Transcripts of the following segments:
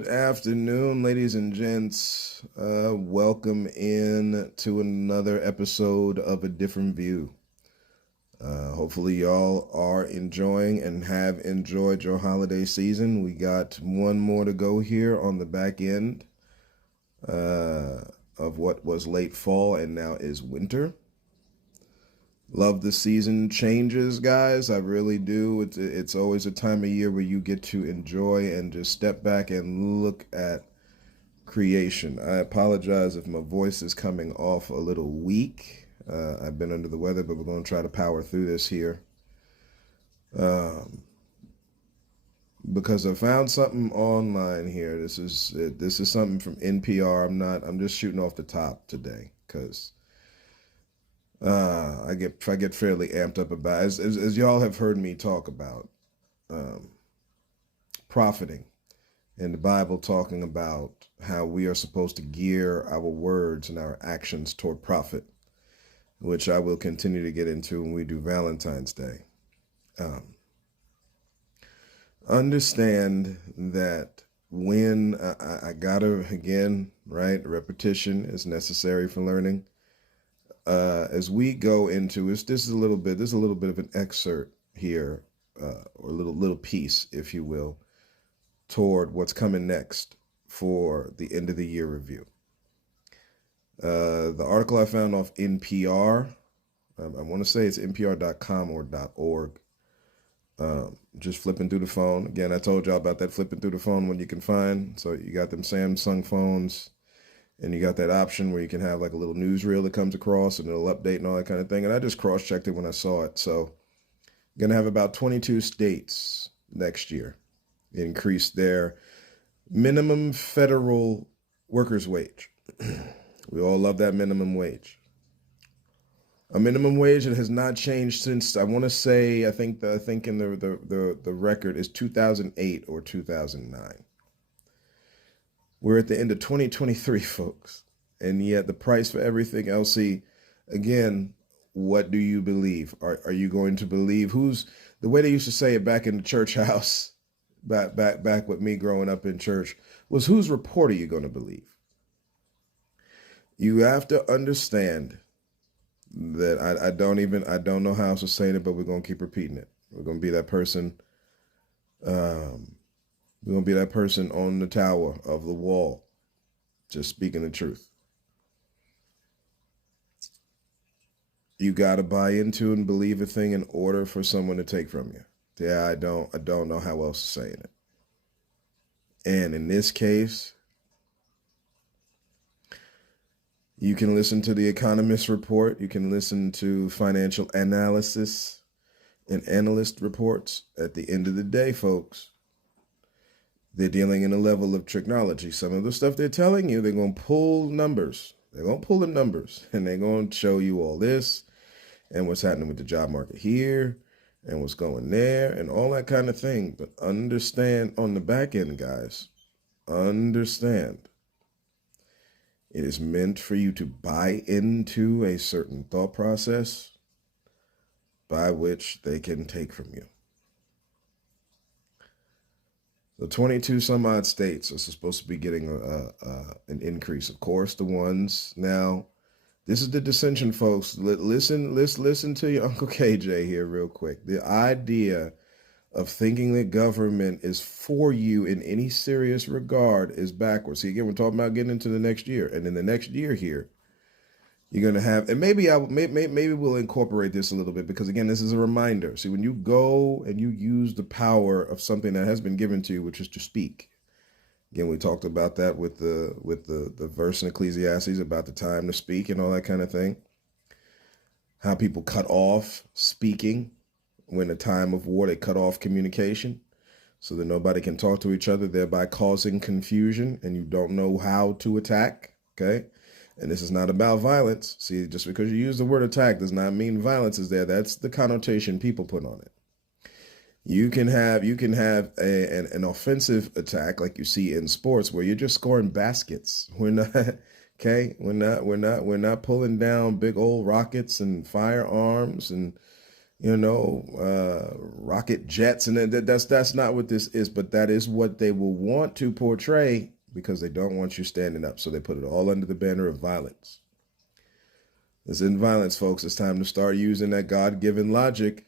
Good afternoon, ladies and gents. Welcome in to another episode of A Different View. Hopefully, y'all are enjoying and have enjoyed your holiday season. We got one more to go here on the back end of what was late fall and now is winter. Love the season changes, guys. I really do. It's always a time of year where you get to enjoy and just step back and look at creation. I apologize if my voice is coming off a little weak. I've been under the weather, but we're going to try to power through this here. Because I found something online here. This is something from NPR. I'm just shooting off the top today because I get fairly amped up about it. As y'all have heard me talk about profiting in the Bible, talking about how we are supposed to gear our words and our actions toward profit, which I will continue to get into when we do Valentine's Day. Understand that when I gotta, again, right, repetition is necessary for learning. As we go into this, there's a little bit of an excerpt here, or a little piece, if you will, toward what's coming next for the end of the year review. The article I found off NPR, I want to say it's npr.com or .org. Just flipping through the phone. Again, I told y'all about that flipping through the phone when you can find. So you got them Samsung phones, and you got that option where you can have like a little newsreel that comes across and it'll update and all that kind of thing. And I just cross-checked it when I saw it. So going to have about 22 states next year increase their minimum federal workers' wage. We all love that minimum wage. A minimum wage that has not changed since, I want to say, I think in the record is 2008 or 2009. We're at the end of 2023, folks, and yet the price for everything else. See, again, what do you believe? Are you going to believe the way they used to say it back in the church house, back with me growing up in church, was whose report are you going to believe? You have to understand that I don't know how else to say it, but we're going to keep repeating it. We're going to be that person. We're going to be that person on the tower of the wall, just speaking the truth. You got to buy into and believe a thing in order for someone to take from you. Yeah, I don't know how else to say it. And in this case, you can listen to the Economist report. You can listen to financial analysis and analyst reports. At the end of the day, folks, they're dealing in a level of technology. Some of the stuff they're telling you, they're going to pull numbers. They're going to pull the numbers, and they're going to show you all this and what's happening with the job market here and what's going there and all that kind of thing. But understand on the back end, guys, understand it is meant for you to buy into a certain thought process by which they can take from you. The 22 some odd states are supposed to be getting an increase. Of course, the ones now, this is the dissension, folks. Listen to your Uncle KJ here real quick. The idea of thinking that government is for you in any serious regard is backwards. See, again, we're talking about getting into the next year. And in the next year here, you're going to have, and maybe we'll incorporate this a little bit because, again, this is a reminder. See, when you go and you use the power of something that has been given to you, which is to speak. Again, we talked about that with the verse in Ecclesiastes about the time to speak and all that kind of thing. How people cut off speaking when a time of war, they cut off communication so that nobody can talk to each other, thereby causing confusion and you don't know how to attack, okay? And this is not about violence. See, just because you use the word attack does not mean violence is there. That's the connotation people put on it. You can have an offensive attack like you see in sports where you're just scoring baskets. We're not okay. We're not pulling down big old rockets and firearms and rocket jets, and that's not what this is, but that is what they will want to portray because they don't want you standing up. So they put it all under the banner of violence. This isn't violence, folks. It's time to start using that God-given logic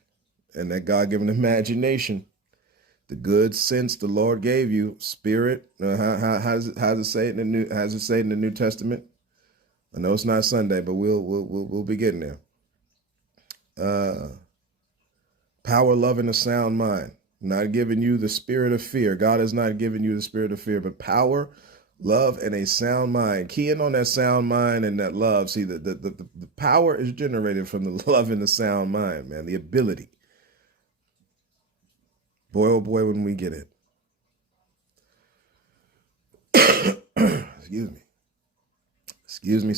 and that God-given imagination, the good sense the Lord gave you, spirit. How does it say it in the New? How does it say it in the New Testament? I know it's not Sunday, but we'll be getting there. Power, love, and a sound mind. Not giving you the spirit of fear. God has not given you the spirit of fear, but power, love, and a sound mind. Keying on that sound mind and that love. See, the power is generated from the love and the sound mind, man. The ability. Boy, oh boy, when we get it. Excuse me.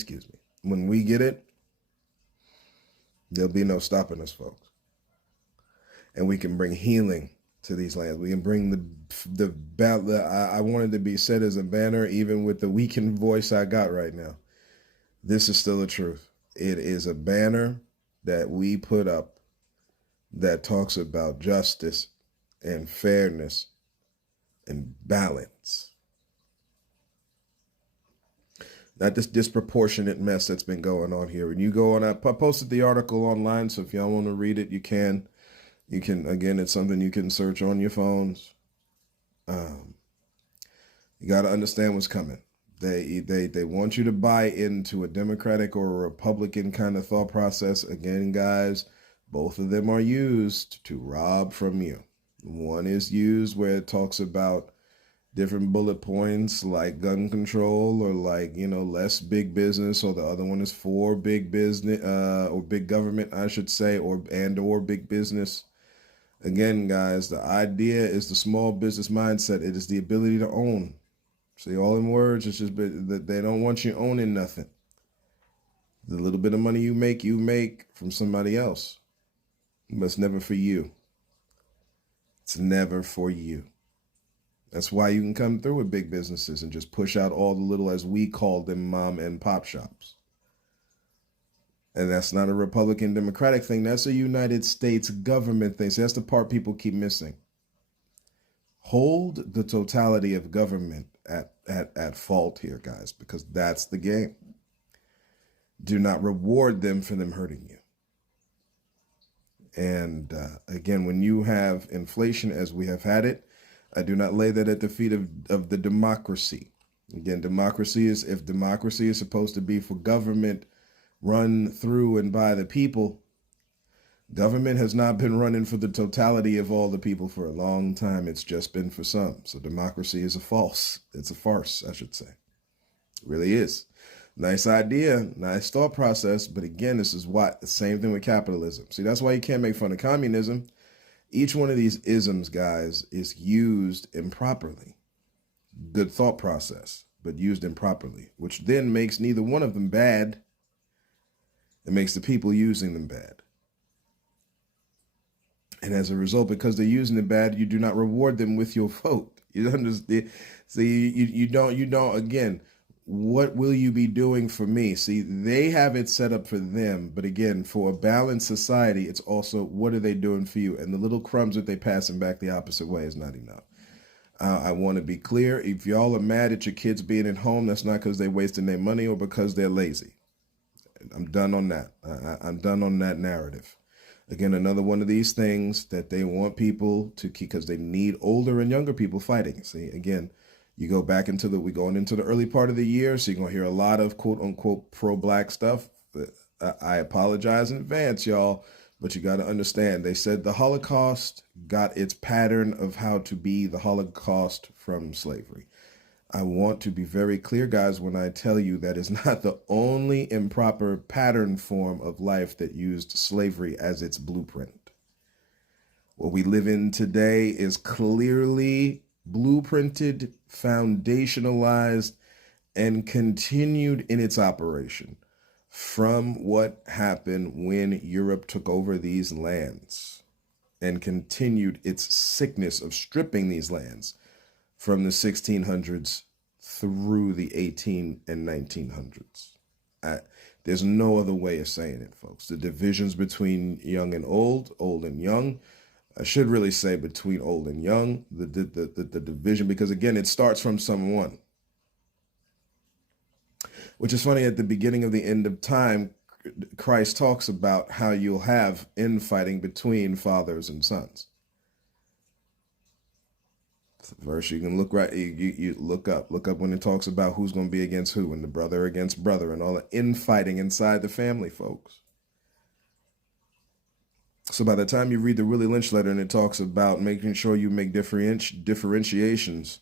When we get it, there'll be no stopping us, folks. And we can bring healing to these lands. We can bring I wanted to be said as a banner, even with the weakened voice I got right now. This is still the truth. It is a banner that we put up that talks about justice and fairness and balance. Not this disproportionate mess that's been going on here. When you go on, I posted the article online, so if y'all want to read it, you can. You can, again, it's something you can search on your phones. You got to understand what's coming. They want you to buy into a Democratic or a Republican kind of thought process. Again, guys, both of them are used to rob from you. One is used where it talks about different bullet points like gun control or less big business, or the other one is for big business or big government, I should say, or big business. Again, guys, the idea is the small business mindset. It is the ability to own. See, all in words, it's just that they don't want you owning nothing. The little bit of money you make from somebody else. But it's never for you. It's never for you. That's why you can come through with big businesses and just push out all the little, as we call them, mom and pop shops. And that's not a Republican Democratic thing. That's a United States government thing. So that's the part people keep missing. Hold the totality of government at fault here, guys, because that's the game. Do not reward them for them hurting you. And again, when you have inflation as we have had it, I do not lay that at the feet of the democracy. Again, if democracy is supposed to be for government run through and by the people, government has not been running for the totality of all the people for a long time. It's just been for some. So democracy is it's a farce, I should say. It really is. Nice idea, nice thought process. But again, this is the same thing with capitalism. See, that's why you can't make fun of communism. Each one of these isms, guys, is used improperly. Good thought process, but used improperly, which then makes neither one of them bad. It makes the people using them bad. And as a result, because they're using it bad, you do not reward them with your vote. You understand? See, you don't, again, what will you be doing for me? See, they have it set up for them. But again, for a balanced society, it's also, what are they doing for you? And the little crumbs that they passing back the opposite way is not enough. I want to be clear. If y'all are mad at your kids being at home, that's not because they're wasting their money or because they're lazy. I'm done on that. I'm done on that narrative. Again, another one of these things that they want people to keep because they need older and younger people fighting. See, again, you go back we're going into the early part of the year, so you're going to hear a lot of quote unquote pro-black stuff. I apologize in advance, y'all, but you got to understand. They said the Holocaust got its pattern of how to be the Holocaust from slavery. I want to be very clear, guys, when I tell you that is not the only improper pattern form of life that used slavery as its blueprint. What we live in today is clearly blueprinted, foundationalized, and continued in its operation from what happened when Europe took over these lands and continued its sickness of stripping these lands from the 1600s through the 18 and 1900s. There's no other way of saying it, folks. The divisions between young and old and young. I should really say between old and young, the division, because again, it starts from someone. Which is funny, at the beginning of the end of time, Christ talks about how you'll have infighting between fathers and sons. It's a verse you can look right, you look up when it talks about who's going to be against who, and the brother against brother, and all the infighting inside the family, folks. So by the time you read the Willie Lynch letter and it talks about making sure you make differentiations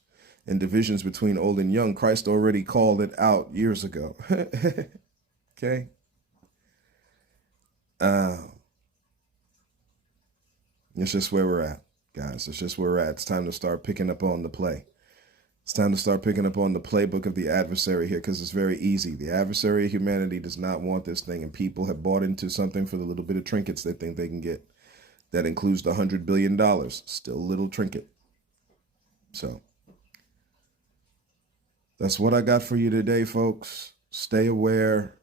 and divisions between old and young, Christ already called it out years ago. Okay. It's just where we're at, guys. It's just where we're at. It's time to start picking up on the play. It's time to start picking up on the playbook of the adversary here, because it's very easy. The adversary of humanity does not want this thing, and people have bought into something for the little bit of trinkets they think they can get. That includes the $100 billion. Still a little trinket. So that's what I got for you today, folks. Stay aware.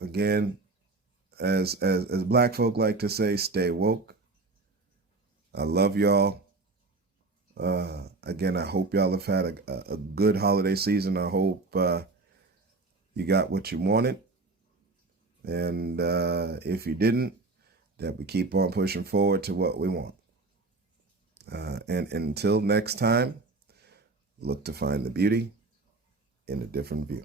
Again, as black folk like to say, stay woke. I love y'all. Again, I hope y'all have had a good holiday season. I hope you got what you wanted. And if you didn't, that we keep on pushing forward to what we want. And until next time, look to find the beauty in a different view.